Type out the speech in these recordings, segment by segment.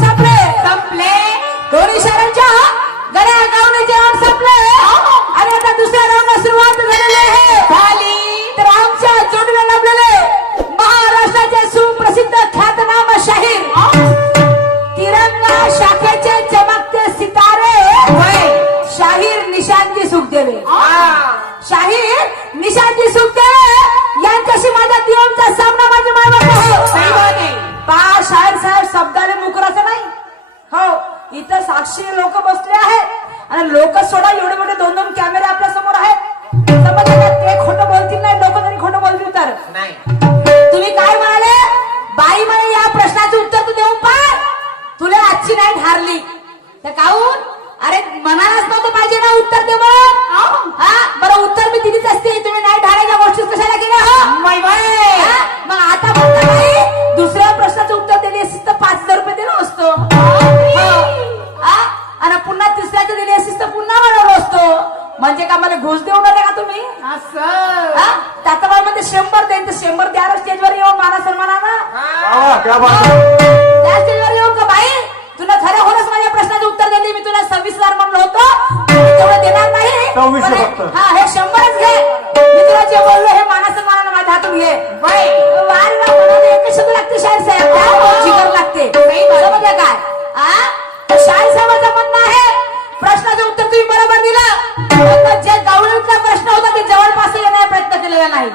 संपले संपले दोन्ही शहरांच्या गड्या गावने जेवण संपले आणि आता दुसऱ्या राऊंडला सुरुवात झालेली आहे झाली तर आमच्या जोडीला लाभलेले महाराष्ट्राचे सुप्रसिद्ध ख्यातनाम शाहीर तिरंगा शाखेचे चमकते सितारे शाहीर निशांतजी सुखदेवे शाहीर निशांतजी सुखदेवे यांच्याशी माझा दिवसचा सामना माझे पा शाहीर साहेब शब्दाने मुकराचं नाही हो इथं साक्षी लोक बसले आहेत आणि लोक सोडा एवढे मोठे दोन दोन कॅमेरे आपल्या समोर आहेत ते खोटं बोलतील नाही लोक तरी खोटं बोलतील तर नाही तुम्ही काय म्हणाले बाई म्हणे या प्रश्नाचे उत्तर तू देऊन पाय तुला आजची नाही हारली तर काहून अरे मनालाच नव्हतं पाहिजे ना उत्तर दे हा बरं उत्तर मी दिलीच असते तुम्ही नाही ढाळायच्या गोष्टी कशाला केल्या मग आता म्हणता नाही दुसऱ्या प्रश्नाचं उत्तर दिली असतीस तर 5,000 रुपये दिला असतो आणि पुन्हा तिसऱ्याचं दिली असतीस तर पुन्हा बनवलो असतो म्हणजे का मला घुस देऊ नका का तुम्ही त्याचा मध्ये 100 देईन तर 100 द्या स्टेजवर येऊन माना सन्मानानं त्या स्टेजवर येऊन का बाई तुला खरं होणच माझ्या प्रश्नाचं उत्तर दिले मी तुला 26,000 म्हणलं होतं तेवढं देणार नाही हा हे 100च घे मी तुला जे बोललो हे मानासन्मानानं माझ्या हातून घे वारी एकच शब्द लागते शाहीर साहेब जिगर लागते समजलं काय शाहीर साहेबांचं म्हणणं आहे प्रश्नाचं उत्तर तुम्ही बरोबर दिलं जे जवळचा प्रश्न होता ते जवळपास येण्याचा प्रयत्न केलेला नाही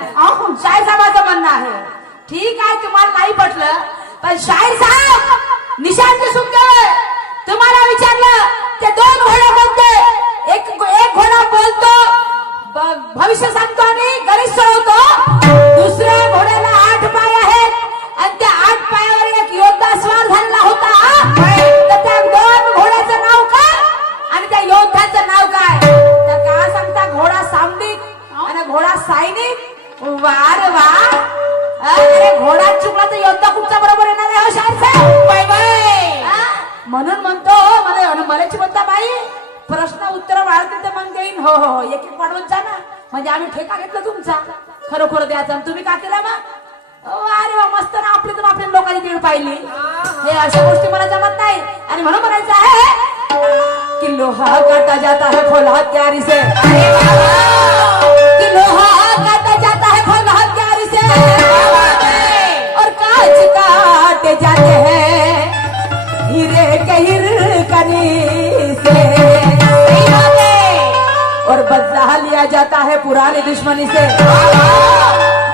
शाहीर साहेबांचं म्हणणं आहे ठीक आहे तुम्हाला नाही पटलं पण शाहीर साहेब निशांतजी सुखदेवे तुम्हाला विचारलं ते दोन घोडे कोणते एक घोडा बोलतो भविष्य सांगतो आणि गणित सोडवतो दुसऱ्या घोड्याला 8 पाय आहेत आणि त्या 8 पायावर एक योद्धा स्वार झालेला होता तर त्या दोन घोड्याचं नाव काय आणि त्या योद्ध्याचं नाव काय तर का सांगता घोडा सामनिक आणि घोडा सैनिक वार वा अरे घोडा चुकला तर योद्धा कुठच्या बरोबर येणार आहे हो शाहीर साहेब म्हणून म्हणतो मलाची म्हणता बाई प्रश्न उत्तर वाढते तर मग देईन हो हो एक एक वाढवत जा ना म्हणजे आम्ही ठेका घेतला तुमचा खरोखर द्यायचा तुम्ही का केला मग अरे वा मस्त ना आपली तर आपल्या लोकांनी वेळ पाहिली हे अशा गोष्टी मला जमत नाही आणि म्हणून म्हणायचं आहे की लोहा काटा जाता है फौल हत्यारी से कि लोहा काटा जाता है फौल हत्यारी से और कांच काटे जाते हैं हीरे के हिरकनी से और बदला लिया जाता है पुरानी दुश्मनी से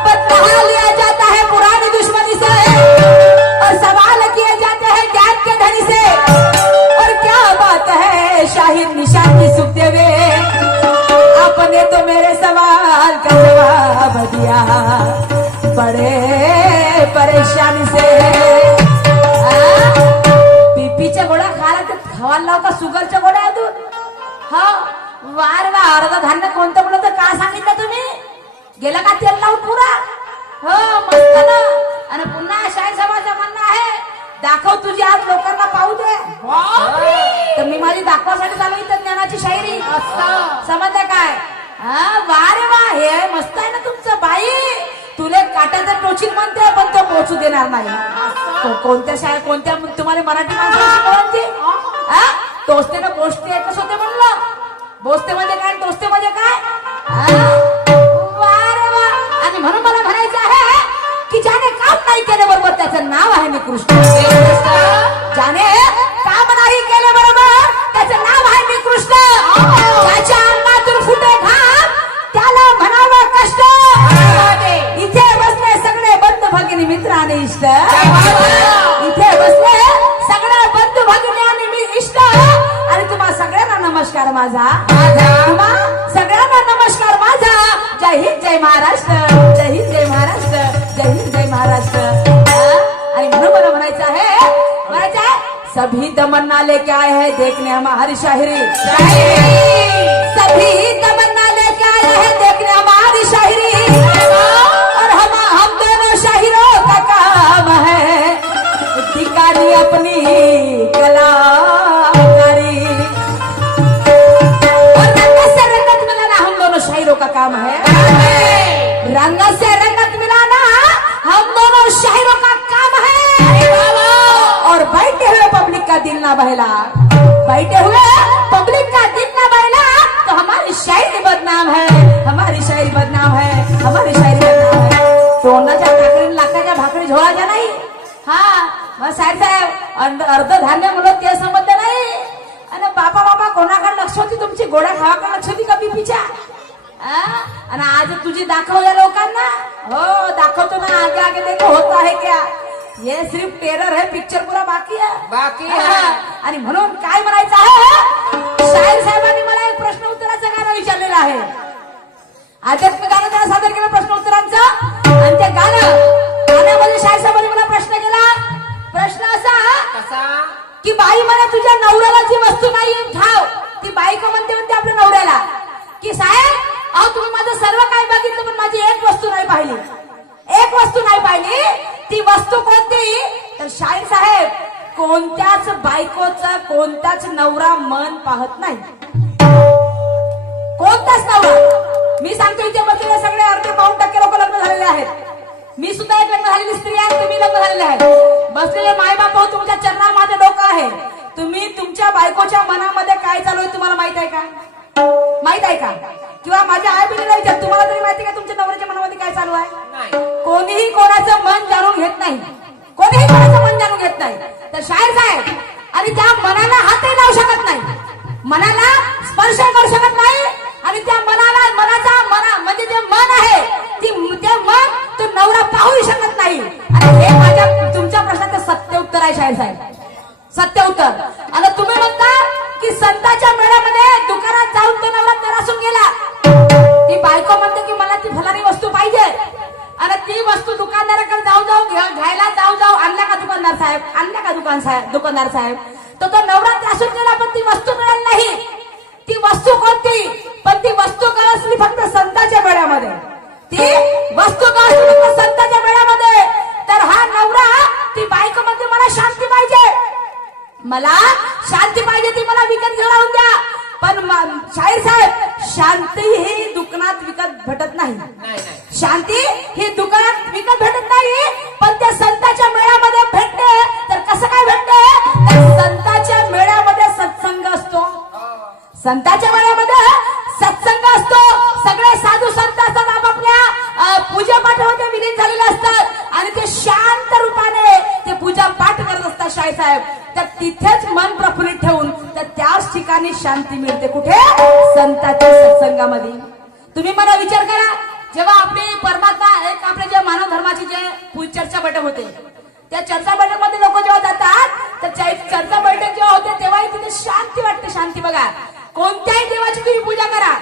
बदला लिया जाता है पुरानी दुश्मनी से और सवाल किए जाते हैं ज्ञान के धनी से और क्या बात है शाहीर निशांतजी सुखदेवे आपने तो मेरे सवाल का जवाब दिया बड़े परेशानी से बीपीच्या गोळ्या खायला तर खवायला लाव का शुगरच्या गोळ्या अजून हा वार वा अर्ध धान्य कोणतं बोलत तर का सांगितलं तुम्ही गेला का तेल लावून पुरा हो मस्त ना आणि पुन्हा शाहीर साहेबांचं म्हणणं आहे दाखव तुझी आज लोकांना पाहू दे तर मी माझी दाखवासाठी चालू इथं ज्ञानाची शायरी समजलं काय हा वारे वा हे मस्त आहे ना तुमचं बाई तुले काट्याचा टोचिक म्हणते पण तो पोचू देणार नाही कोणत्या शाळेत कोणत्या तुम्हाला मराठी माणसाची टोचते ना बोसते एकच होते म्हणलं बोसते म्हणजे काय टोचते म्हणजे काय वारे वा आणि म्हणून मला म्हणायचं आहे की ज्याने काम नाही केले बरोबर त्याचं नाव आहे निकृष्ट ज्याने काम नाही केले बरोबर त्याचं नाव आहे निकृष्ट त्याच्या अंगातून फुटे घाम त्याला म्हणावं कष्ट इथे बसले सगळे बंधू भगिनी मित्र आणि इष्ट इथे बसले सगळे बंधू भगिनी आणि इष्ट आणि तुम्हा सगळ्यांना नमस्कार माझा तुम्हा सगळ्यांना नमस्कार माझा जय हिंद जय महाराष्ट्र जय हिंद जय महाराष्ट्र जय हिंद जय महाराष्ट्र आणि म्हणून मला म्हणायचं आहे सभी तमन्ना लेके आए हैं देखने हमारी शायरी सभी तमन्ना लेके आए हैं देखने हमारी शायरी और हम दोनों शायरों का काम है दिखानी अपनी कलाकारी और रंग से रंगत मिलाना हम दोनों शायरों का काम है रंग से रंगत मिलाना हम दोनों शायरों का काम है और बैठे हुए पब्लिक दिल ना बहला, बैठे हुए पब्लिक का दिल ना बहला, तो हमारी शायरी बदनाम है, हमारी शायरी बदनाम है, हमारी शायरी बदनाम है. तोंडाच्या भाकरी लाखाच्या भाकरी झोळाच्या नाही. हा मग साहेब अर्ध धान्य म्हणून ते समजलं नाही. आणि बापा कोणाकडे लक्ष होती तुमची, गोड्या खावाकडे लक्ष होती का बीपीच्या. आणि आज तुझी दाखवल्या लोकांना. हो दाखवतो ना, आगे आगे देखो होता है क्या. ये सिर्फ टेरर है, पिक्चर पूरा बाकी है. आणि म्हणून काय म्हणायचं आहे, शाहीर साहेबांनी मला एक प्रश्न उत्तराचं गाणं विचारलेलं आहे. आध्यात्मिक गाणं त्याला सादर केलं प्रश्न उत्तरांचं. आणि ते गाण्यामध्ये शाहीर साहेबांनी मला प्रश्न केला. प्रश्न असा की बाई मला तुझ्या नवऱ्याला जी वस्तू नाही ठाव, ती बायको म्हणते आपल्या नवऱ्याला की साहेब अहो तुम्ही माझं सर्व काही बघितलं पण माझी एक वस्तू नाही पाहिली, एक वस्तू नाही पाहिली. ती वस्तू कोणती. तर शाहीर साहेब कोणत्याच बायकोचा कोणताच नवरा मन पाहत नाही, कोणताच नवरा. मी सांगतो इथे बसलेले सगळे अर्धे 5% लोक लग्न झालेले आहेत. मी सुद्धा एक लग्न झालेली स्त्री आहे, तुम्ही लग्न झालेले आहे. बसलेले मायबाप हो, तुमच्या चरणामध्ये डोकं आहे. तुम्ही तुमच्या बायकोच्या मनामध्ये काय चालू आहे तुम्हाला माहित आहे का, माहित आहे का. किंवा माझ्या आई बहिणीला विचार, तुम्हाला तरी माहिती का तुमच्या नवऱ्याच्या मनामध्ये काय चालू आहे. कोणीही कोणाचं मन जाणून घेत नाही, कोणीही कोणाचं मन जाणून घेत नाही. तर शाहीर साहेब आणि त्या मनाला हातही लावू शकत नाही, मनाला स्पर्श करू शकत नाही. आणि त्या मनाला म्हणजे जे मन आहे ते मन तो नवरा पाहूही शकत नाही. आणि हे माझ्या तुमच्या प्रश्नाचं सत्य उत्तर आहे शाहीर साहेब, सत्य उत्तर. आता तुम्ही म्हणता की संतांच्या मेळ्यामध्ये दुकानात जाऊन तो नवरा तरासून गेला. ती बायको म्हणते की मला ती फलानी वस्तू पाहिजे. आणि ती वस्तू दुकानदाराकडे घ्यायला जाऊ आणल्या का दुकानदार साहेब, आणल्या का दुकानदार साहेब. तर तो नवरा त्रासून गेला पण ती वस्तू मिळाली नाही. ती वस्तू कोणती, पण ती वस्तू का असली फक्त संतांच्या मेळ्यामध्ये, ती वस्तू का असली फक्त संतांच्या मेळ्यामध्ये. तर हा नवरा ती बायको म्हणते मला शांती पाहिजे, मला शांती पाहिजे, ती मला विकत घेऊन आणून द्या. पण शाहीर साहेब शांती ही दुकानात विकत भेटत नाही, शांती ही दुकानात विकत भेटत नाही. पण त्या संतांच्या मेळ्यामध्ये भेटते. तर कसं काय भेटते, तर संतांच्या मेळ्यामध्ये सत्संग असतो, संतांच्या मेळ्यामध्ये सत्संग असतो. सगळे साधू संत असतात, आपापल्या पूजा पाठामध्ये विलीन झालेले असतात. आणि ते शांत रूपाने ते पूजा पाठ करत असतात शाहीर साहेब. तर तिथेच मन प्रफुल्लित ठेवून तर त्याच ठिकाणी शांती मिळते. कुठे, संतांच्या सत्संगामध्ये. तुम्ही मला विचार करा, जेव्हा आपली परमात्मा एक आपल्या जे मानव धर्माची जे चर्चा बैठक होते, त्या चर्चा बैठक मध्ये लोक जेव्हा जातात तर चर्चा बैठक जेव्हा होते तेव्हाही तिथे शांती वाटते. शांती बघा, कोणत्याही देवाची तुम्ही पूजा करा,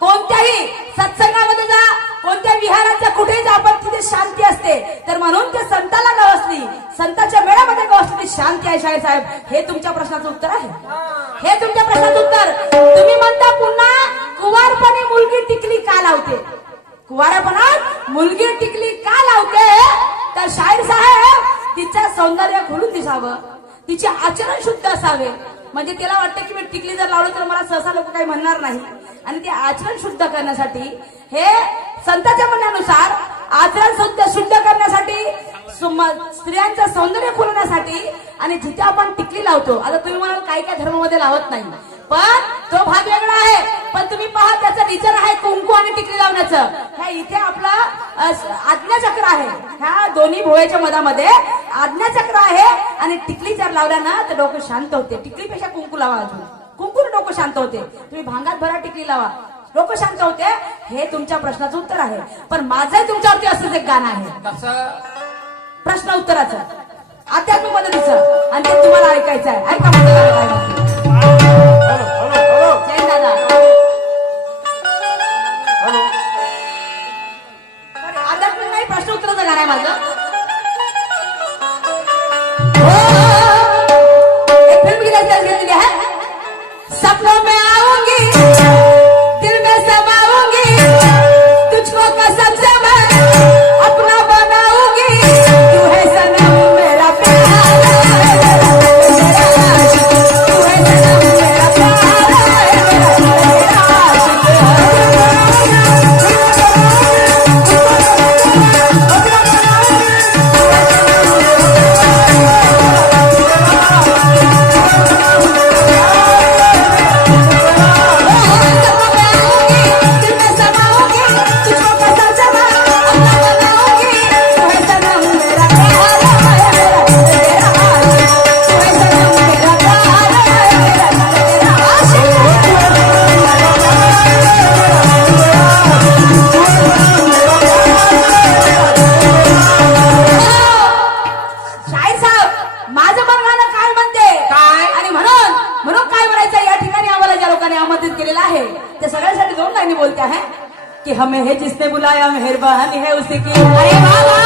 कोणत्याही सत्संगामध्ये जा, कोणत्या विहाराच्या कुठेही जा, पण तिथे शांती असते. तर म्हणून ते संताला गवसली, संतांच्या मेळामध्ये गवसली शांती आहे शाहीर साहेब. हे तुमच्या प्रश्नाचं उत्तर आहे, हे तुमच्या प्रश्नाचं उत्तर. तुम्ही म्हणता पुन्हा कुवारपणी मुलगी टिकली का लावते, कुवारपणात मुलगी टिकली का लावते. तर शाहीर साहेब तिचं सौंदर्य खुलून दिसावं, तिचे आचरण शुद्ध असावे. म्हणजे तिला वाटतं की मी टिकली जर लावलं तर मला सहसा लोक काही म्हणणार नाही. आणि ते आचरण शुद्ध करण्यासाठी, हे संतांच्या म्हणण्यानुसार आचरण शुद्ध करण्यासाठी, स्त्रियांचं सौंदर्य खुलवण्यासाठी आणि जिथे आपण टिकली लावतो. आता तुम्ही म्हणाल काही काय धर्मामध्ये लावत नाही, पण तो भाग वेगळा आहे. पण तुम्ही पहा त्याचं रिजन आहे कुंकू आणि टिकली लावण्याचं. ह्या इथे आपला आज्ञाचक्र आहे, ह्या दोन्ही भोळ्याच्या मधामध्ये आज्ञाचक्र आहे. आणि टिकली जर लावल्यानं तर डोकं शांत होते. टिकलीपेक्षा कुंकू लावा, अजून कुंकून डोकं शांत होते. तुम्ही भांगात भरा टिकली लावा, डोकं शांत होते. हे तुमच्या प्रश्नाचं उत्तर आहे. पण माझं तुमच्यावरती असंच एक गाणं आहे, प्रश्न उत्तराचं, आध्यात्मिक मदतीचं, आणि ते तुम्हाला ऐकायचं आहे. ऐका माझं गाणं काय म्हणते. जय दादा, आध्यात्मिक नाही, प्रश्न उत्तराचं गाणं आहे माझं. एक फिल्म घेतलेली आहे, सपनों में आऊंगी दिल में समाऊंगी, तुझको कसम से मैं अपना बनाऊंगी, तू है सनम मेरा प्यार, तू है सनम मेरा प्यार. शाहीर साहेब माझं मन गाणं काय म्हणते काय? आणि म्हणून म्हणून काय म्हणायचं या ठिकाणी आम्हाला ज्या लोकांनी आमंत्रित केलेलं आहे ते सगळ्यांसाठी 2 लाईनी बोलते आहे कि हमें है जिसने बुलाया मेहरबानी है उसी की अरे बाबा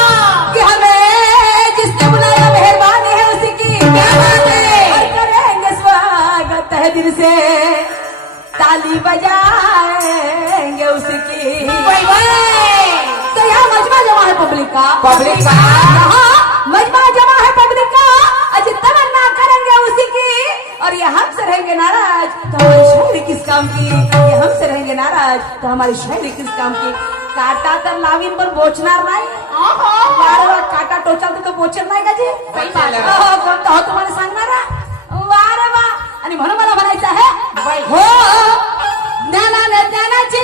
कि हमें जिसने बुलाया मेहरबानी है उसी की क्या बात है? और करेंगे स्वागत है दिल से ताली बजाएंगे उसी की वही वही। तो यहाँ मजमा जमा है पब्लिक का पब्लिक का? यहाँ मजमा जमा है पब्लिक का अजी तमन्ना करेंगे उसी की और ये हमसे रहेंगे नाराज तो हमारी शायरी किस काम की ये हमसे रहेंगे नाराज तो हमारी शायरी किस काम की काटा तर लावीन पण बोचणार नाही वारंवार काटा टोचाल तर तो बोचर नाही का जी सही बात आहे. कोणता हो तुम्हाला सांगणारा वारे वा आणि म्हणून मला म्हणायचं आहे हो ज्ञानाने ज्ञानाची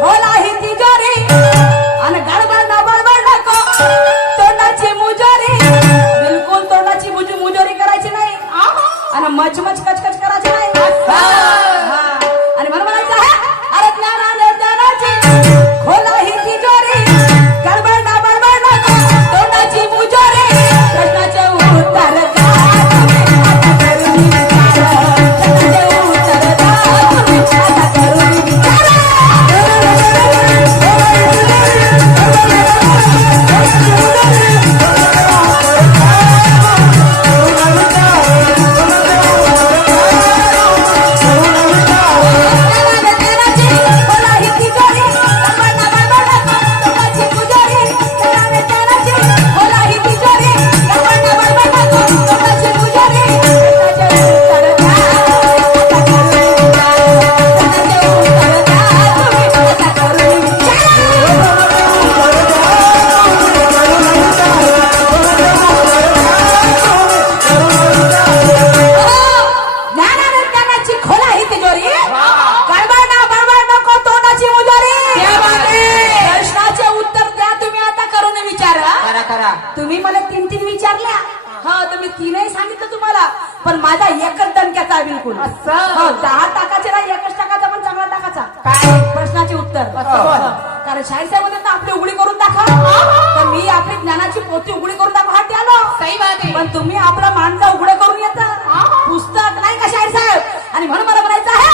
खोला ही तिजोरी आणि गडबड ना बडबड नको तोंडाची मुजोरी बिलकुल तोंडाची मुजोरी करायची नाही आणि मचमच कचकच करायची नाही आणि म्हणून म्हणायचं आहे अरे ज्ञानाने ज्ञानाची खोला ही तिजोरी गडबड ना बडबड नको तोंडाची मुजोरी प्रश्नाचे उत्तर द्या तुम्ही मला 3 विचारल्या हा तर मी 3ही सांगितलं तुम्हाला पण माझा एकच दणक्याचा आहे बिलकुल हो 10 टाकाचे नाही 1च टाकाचा पण चांगला टाकाचा काय प्रश्नाचे उत्तर कारण शाहीर साहेब म्हणतात ना आपली उघडी करून दाखव तर मी आपली ज्ञानाची पोथी उघडी करून दाखव हा त्याला सही बात आहे. पण तुम्ही आपला मांडला उघडं करून येता पुस्तक नाही का शाहीर साहेब आणि म्हणून मला म्हणायचं आहे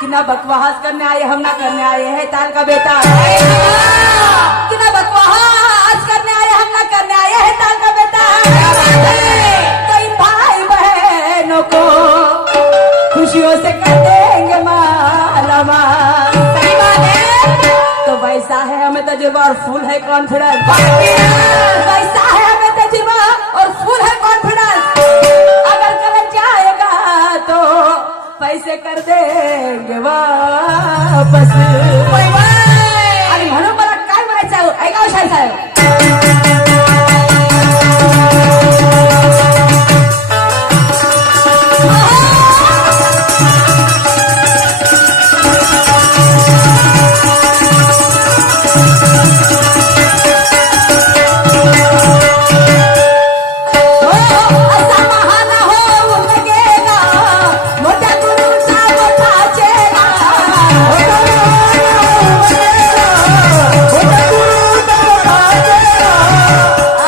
कि ना बकवास करने आए हम ना करने आए है ताल का बेटा कि ना बकवास करने आए हम ना करने आए है ताल का बेटा कई भाई बहनों को खुशियों से कर देंगे माला माल सही बात है। तो वैसा है हमें तजुर्बा और फुल है कॉन्फिडेंस वैसा है हमें तजुर्बा और फुल है कॉन्फिडेंस अगर गलत जाएगा तो पैसे कर देंगे वापस आणि म्हणून मला काय म्हणायचं आहे ऐका हो शाहीर साहेब असा महान होऊन गेला मोठ्या गुरुचा मोठा चेला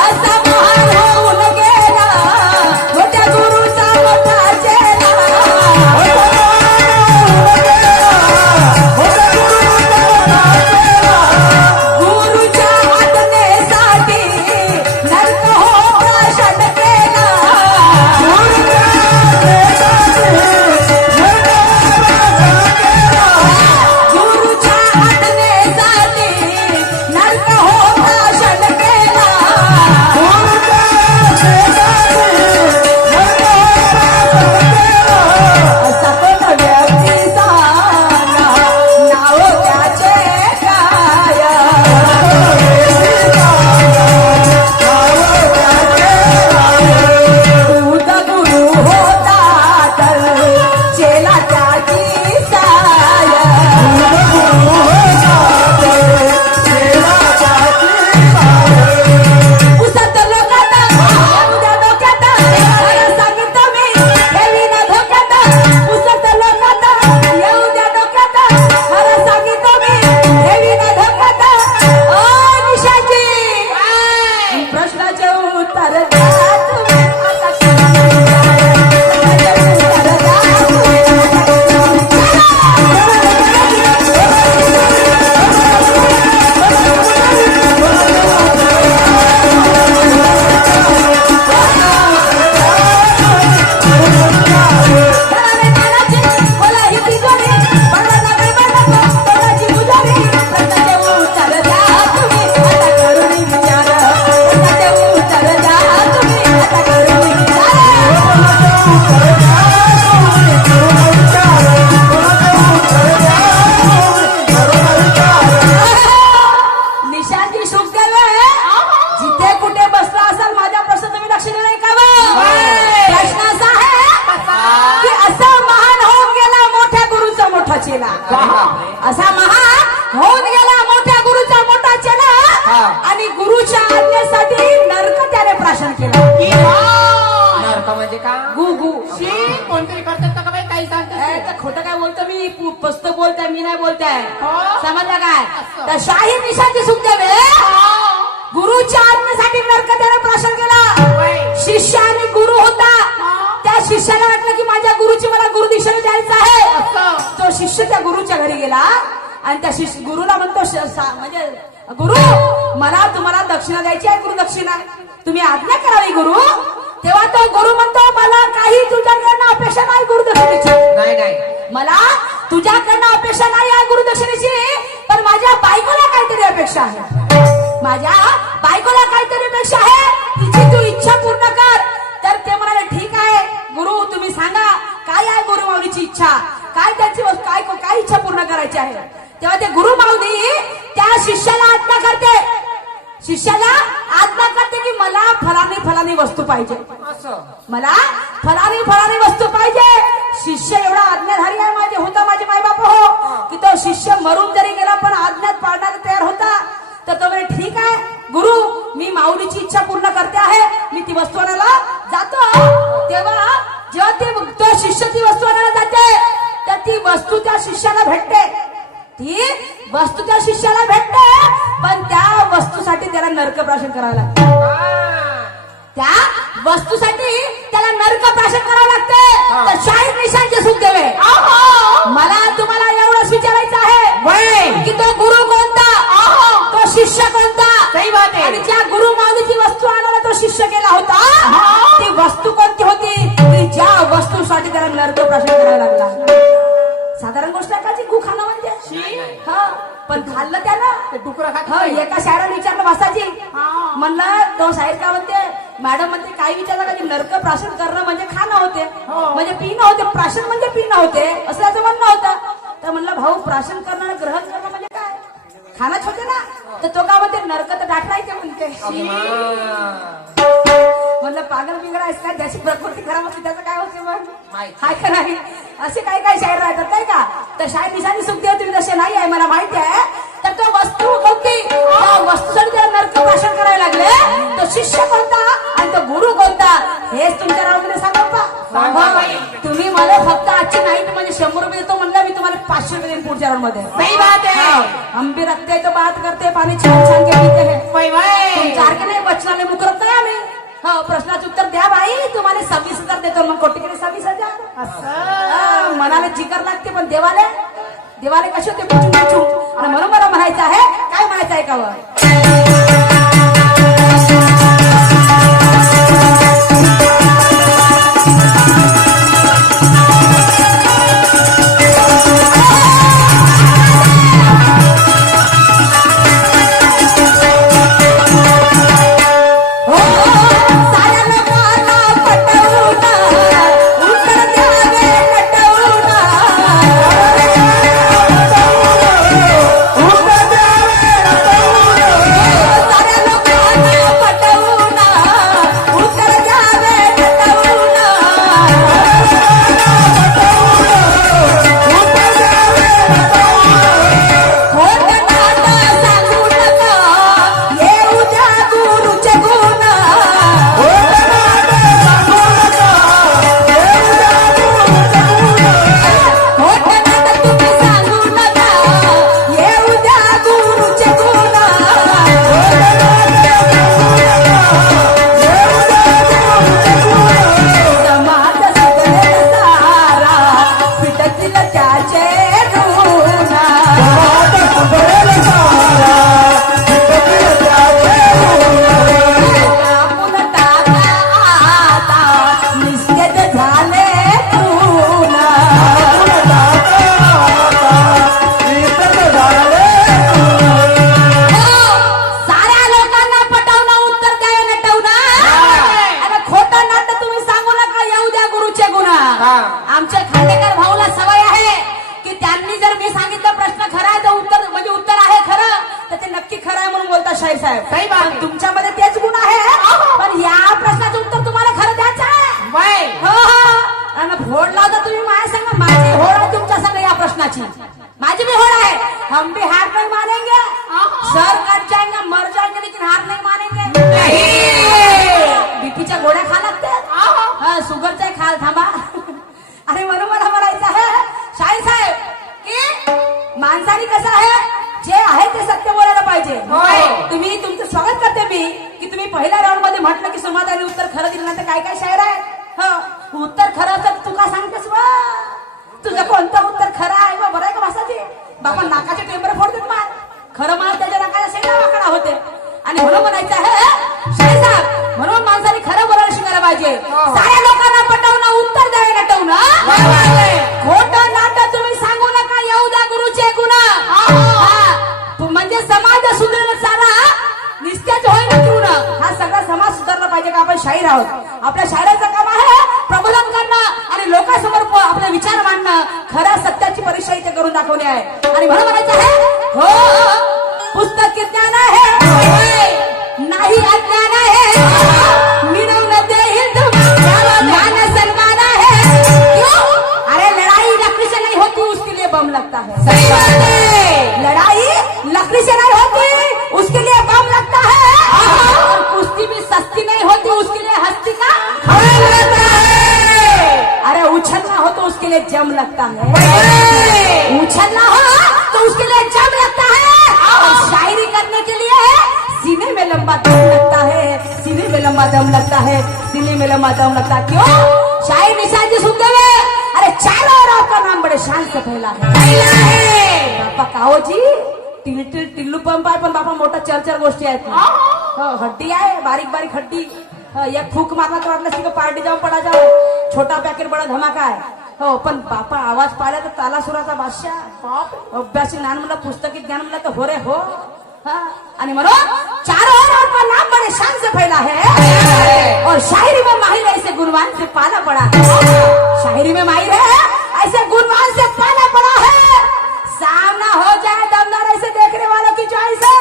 असा महान होऊन गेला मोठ्या गुरुचा मोठा चेला गुरुच्या आज्ञेसाठी नरक हो भाषण केला निशांती सुखदेव जिथे कुठे बसला असाल माझ्या प्रश्न तुम्ही लक्ष दिलं नाही का बा? प्रश्न असा आहे की असा महान होऊन गेला मोठ्या गुरुचा मोठा चेला. असा महान होऊन गेला मोठ्या गुरुचा मोठा चेला आणि गुरुच्या आज्ञेसाठी नरक त्याने प्राशन केलं. नरक म्हणजे का? गुगु कोणतरी करतात का बाई काही सांगते खोटं काय बोलतो मी पुस्तक बोलताय मी नाही बोलताय हो. समजलं काय? तर शाही निशांती सुखदेव गुरुच्या आज्ञेसाठी नरक त्याने प्राशन केला. शिष्य आणि गुरु होता. त्या शिष्याला वाटलं की माझ्या गुरुची मला गुरुदीक्षेला द्यायचं आहे. तो शिष्य त्या गुरुच्या घरी गेला आणि त्या शिष्य गुरुला म्हणतो म्हणजे गुरु मला तुम्हाला दक्षिणा द्यायची आहे. गुरु दक्षिणा तुम्ही आज्ञा करावी गुरु. तेव्हा तो गुरु म्हणतो मला काही तुझ्याकडनं अपेक्षा नाही गुरुदक्षिणेची. नाही मला तुझ्याकडनं अपेक्षा नाही आहे गुरुदक्षिणेची. पण माझ्या बायकोला काहीतरी अपेक्षा आहे. माझ्या बायकोला काहीतरी अपेक्षा आहे. तिची तू इच्छा पूर्ण कर. तर ते म्हणाले ठीक आहे गुरु तुम्ही सांगा काय आहे गुरु माऊलीची इच्छा. काय त्यांची काय इच्छा पूर्ण करायची आहे. तेव्हा ते गुरु माऊली त्या शिष्याला आज्ञा करते. शिष्याला आज्ञा करते की मला फलानी वस्तू पाहिजे. मला फलानी वस्तू पाहिजे. शिष्य एवढा आज्ञाधारी आहे माझे होता माझे मायबाप हो की तो शिष्य मरून जरी गेला पण आज्ञात पाळण्याला तयार होता. तर तो म्हणे ठीक आहे गुरु मी माऊलीची इच्छा पूर्ण करते आहे. मी ती वस्तू आणायला जातो. तेव्हा जेव्हा तो शिष्य ती वस्तू आणायला जाते तर ती वस्तू त्या शिष्याला भेटते. ती वस्तू त्या शिष्याला भेटते पण त्या वस्तूसाठी त्याला नरक प्राशन करावं लागतं. त्या वस्तूसाठी त्याला नरक प्राशन करावं लागते. तर शाहीर निशांचे सुखदेव मला तुम्हाला एवढंच विचारायचं आहे की तो गुरु कोणता तो शिष्य कोणता. सही बात आहे. आणि ज्या गुरु माऊलीची वस्तू आणायला तो शिष्य गेला होता ती वस्तू कोणती होती की ज्या वस्तूसाठी त्याला नरक प्राशन करावं लागला. साधारण गोष्ट आहे का जी गु खाणं म्हणजे पण खाल्लं त्यानं डुकरं खात हो. एका शाळेला विचारलं वासाची म्हणलं तो शाळेत काय म्हणते मॅडम म्हणते काय विचारलं का की नरक प्राशन करणं म्हणजे खाणं होते म्हणजे पिणं होते. प्राशन म्हणजे पिणं होते असं त्याचं म्हणणं होतं. तर म्हणलं भाऊ प्राशन करणं आणि ग्रहण करणं म्हणजे काय खाणंच होते ना. तर तो का म्हणते नरक तर दाखलायचे म्हणते. म्हणलं पागल बिगड आहेस काय ज्याची प्रकृती खराब असते त्याचं काय होते मग हाय का नाही. असे काही काही शायर राहतात काय का. तर शायर निशांनी सुखदेव तुम्ही तसे नाही आहे मला माहिती आहे. तर तो वस्तू कोणती त्या वस्तूसाठी त्याला नरक प्राशन करायला लागले. तो शिष्य कोणता आणि तो गुरु कोणता हेच तुमच्या रावमध्ये सांगा बा. तुम्ही मला फक्त आजची नाईट म्हणजे 100 रुपये देतो म्हणलं मी तुम्हाला 500 रुपये देईन पुढच्या राऊंड मध्ये. सही बात है. हम भी रखते तो बात करते पाणी छान छान के पीते हैं. तुमच्यासारखे नाही वचनाने मुकरत नाही आम्ही. हो प्रश्नाचं उत्तर द्या बाई तुम्हाला 26,000 देतो. मग कोटीकडे 26,000 मनाला जिकर लागते पण देवाले कसे होते पुचू आणि म्हणून मला म्हणायचं आहे काय म्हणायचं आहे का आमच्या खांडेकर भाऊला सवय आहे की त्यांनी जर मी सांगितलं प्रश्न खरा आहे तर उत्तर म्हणजे उत्तर आहे खरं तर ते नक्की खरं आहे म्हणून बोलतात शाहीर साहेब. सही बात आहे. पण तुमच्यामध्ये तेच गुण आहे पण या प्रश्नाचं उत्तर तुम्हाला खरं द्यायचं आहे. बाय हो हो आणि होड लावता तुम्ही माझ्या संग माझी होड आहे तुमच्या संग या प्रश्नाची माझी भी होड है हम भी हार नहीं मानेंगे सर कट जाएंगे मर जाएंगे लेकिन हार नहीं मानेंगे बीपीच्या गोळ्या खा लागतात शुगरचा खाल थांबा आणि म्हणून मला म्हणायचं आहे शाहीर साहेब की माणसाने कसं आहे जे आहे ते सत्य बोलायला पाहिजे. होय. तुम्ही तुमचं स्वागत करते मी की तुम्ही पहिल्या राऊंड मध्ये म्हटलं की समाधानी उत्तर खरं दिलं तर काय काय शायर आहे. हो उत्तर खरं असं तू का सांगतेस वा तुझं कोणतं उत्तर खरं आहे व बरं आहे का भासाची बाबा नाकाचे टेंबर फोडतात मार खरं मला त्याच्या नाकाच्या शेंडा वाकडा होते आणि म्हणून म्हणायचं आहे शाहीर साहेब म्हणून माणसाने खरं बोलायला शिकायला पाहिजे. साऱ्या लोकांना पटवणं उत्तर द्यायला नटवणं खोटं नाटक तुम्ही सांगू नका येऊ द्या गुरुचे गुण म्हणजे समाज सुधारणा सारा निस्त्याच होईल घेऊन हा सगळा समाज सुधारला पाहिजे का आपण शाहीर आहोत. आपल्या शायराचं काम आहे प्रबोधन करणं आणि लोकांसमोर आपले विचार मांडणं खऱ्या सत्याची परीक्षा इथे करून दाखवली आहे आणि म्हणून म्हणायचं आहे हो पुस्तक ज्ञान आहे नाही अज्ञान आहे मिळवून देईल ज्ञान सन्मान आहे क्यों अरे लड़ाई लकड़ी से नहीं होती उसके लिए बम लगता है. सही बात है. लड़ाई लकड़ी से नहीं होती उसके लिए बम लगता है और कुश्ती भी सस्ती नहीं होती उसके लिए हस्ती का खड़ा लगता है. अरे उछलना हो तो उसके लिए जम लगता है उछलना हो तो उसके लिए जम लगता है और शायरी करने के लिए सीने में लंबा दम लगता है सीने में लंबा दम लगता है सीने में लंबा दम लगता है. क्यों शायर निशान जी सुनते हुए अरे चारों ओर आपका नाम बड़े शान से फैला है. बापा काहो जी टिल्लू पंप आहे पण बापा मोठा चार गोष्टी आहेत हड्डी आहे बारीक बारीक हड्डी एक फूक मारला तर वाटलं की पार्टी जाऊन पडा जाओ छोटा पॅकेट बडा धमाका आहे. हो पण बापा आवाज पाहिला तर तालासुराचा बादशाह अभ्यासी ज्ञान म्हणलं पुस्तकी ज्ञान म्हणलं तर हो रे हो आणि म्हणून चारों ओर आपका नाम बड़े शान से फैला है और शायरी में माहिर ऐसे गुणवान से पाला पड़ा है. शायरी में माहिर है ऐसे गुणवान से पाला पड़ा है. सामना हो जाए दमदार ऐसे देखने वालों की चॉइस है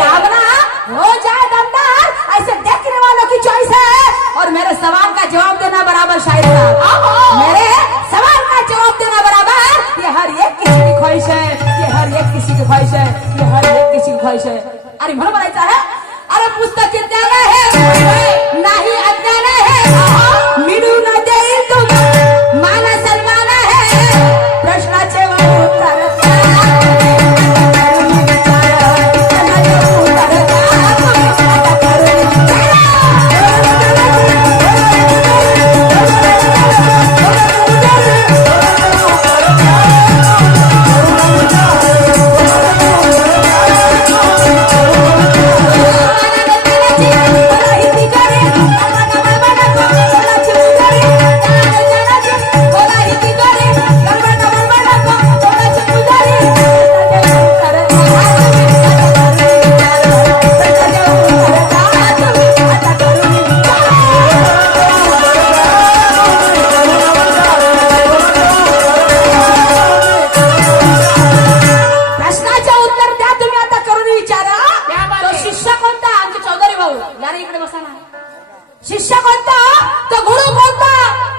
सामना हो जाए दमदार ऐसे देखने वालों की चॉइस है और मेरे सवाल का जवाब देना बराबर शायद मेरे सवाल का जवाब देना बराबर ये हर एक किसी की ख्वाहिश है ये हर एक किसी की ख्वाहिश है ये हर एक किसी की ख्वाहिश है. अरे म्हणून म्हणायचं आहे अरे पुस्तक ज्ञान है नाही अज्ञान है मिळून देईल तुम मान सन्मान है प्रश्नाचे उत्तर शिष्य कोणता तो गुरु कोणता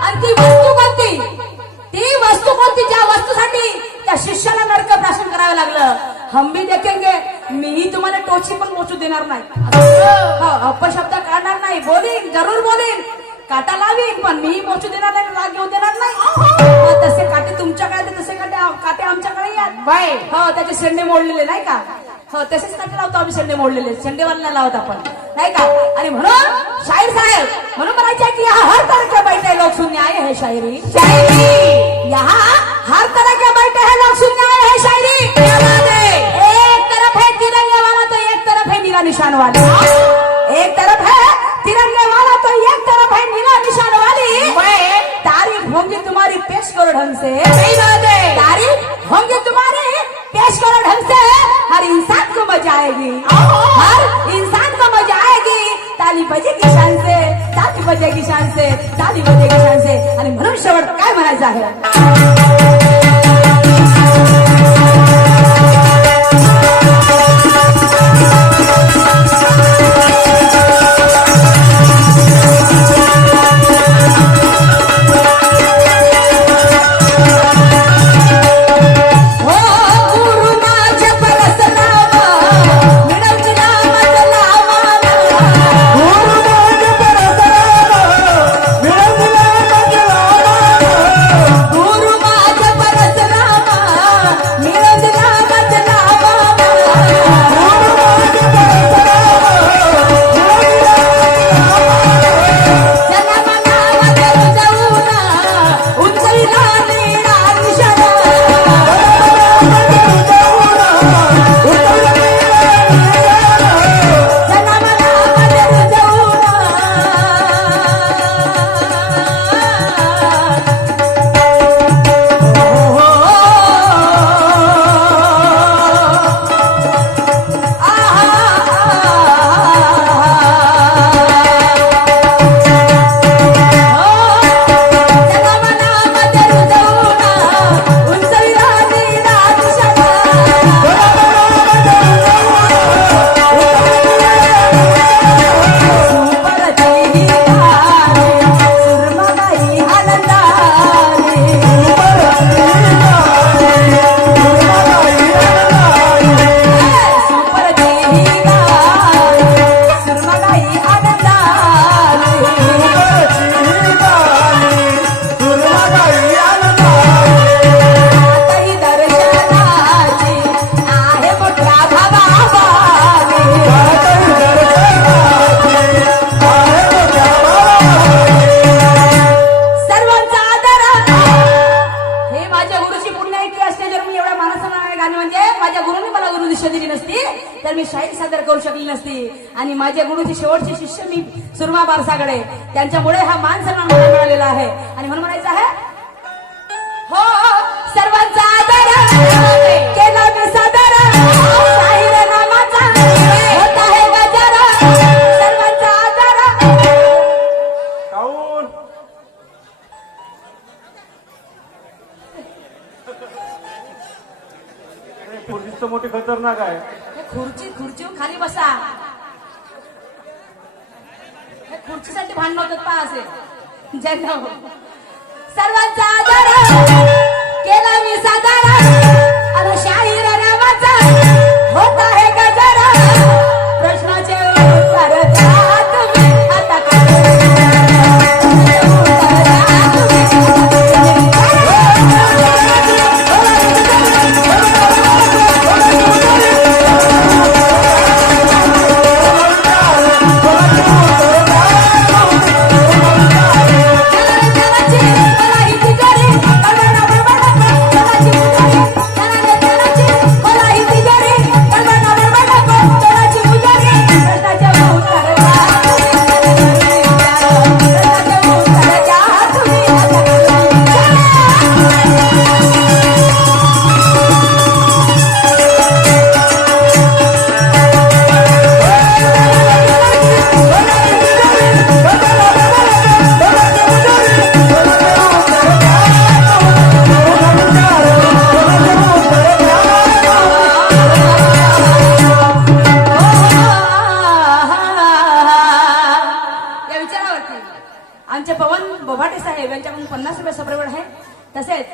आणि ती वस्तू कोणती ती वस्तू कोणती ज्या वस्तूसाठी त्या शिष्याला नरक प्राशन करावं लागलं. हम भी देखेंगे मीही तुम्हाला टोची पण मोचू देणार नाही अपशब्द काढणार नाही बोलीन जरूर बोलीन काटा लावीन पण मीही मोचू देणार नाही राग घेऊन देणार नाही. तसे काटे तुमच्याकडे तसे काटे आमच्याकडे यात बाय हो त्याचे शेंडे मोडलेले नाही का हो तसेच काटे लावतो आम्ही शेंडे मोडलेले शेंडेवाला लावत आपण नाही का. आणि म्हणून शाहीर साहेब म्हणून म्हणायचे की यहाँ हर तरह के बैठे लोग सुनने आए हैं शायरी यहाँ हर तरह के बैठे हैं लोग सुनने आए हैं शायरी. क्या बात है. एक तरफ है तिरंगे वाला तो एक तरफ है नीला निशान वाला एक तरफ है तिरंगे वाला तो एक तरफ है नीला निशान वाली. तारीफ होंगी तुम्हारी पेश करो ढंग से. सही बात है. तारीफ होंगी तुम्हारी पेश करो ढंग से हर इंसान को मजा आएगी हर इंसान को मजा आएगी ताली बजेगी शान से ताली बजेगी बजेगी शान से, ताली बजेगी शान से. आणि म्हणून शेवट काय म्हणायचं आहे. हो गुरु माझ्या परसनावा, मिळवली नामात लावाना. गुरु माझ्या परसरावा, मिळवली नामात लावाना. गुरु माझ्या परसनावा, मिळवली नामात लावाना. गुरु माझ्या परसरावा, मिळवली नामात लावाना. जन्म नावात रुजवून, उंचविला नीळा निशाणा. जन्म नावात रुजवून, तर मी शाहीर सादर करू शकली नसती. आणि माझ्या गुरुची शेवटचे शिष्य मी सुरमा बारसागडे, त्यांच्यामुळे हा मान सन्मान मला मिळालेला आहे. आणि म्हणून म्हणायचं आहे, हो सर्वांचा आदर केला मी सादर, शाहीर नामाचा होत आहे गजर. सर्वांचा आदर. काऊन पोलीस तर मोठी खतरनाक आहे. हे खुर्चीवर खाली बसा. हे खुर्चीसाठी भांडण होतात पहा असे. ज्यांना सर्वांचा आदर केला मी सादर, आणि शाहीर नावाचा होत आहे गजर. प्रश्नाचे उत्तर द्या तुम्ही आता आमचे पवन बोभाटे साहेब यांच्याकडून 50 रुपये सप्रवड आहे. तसेच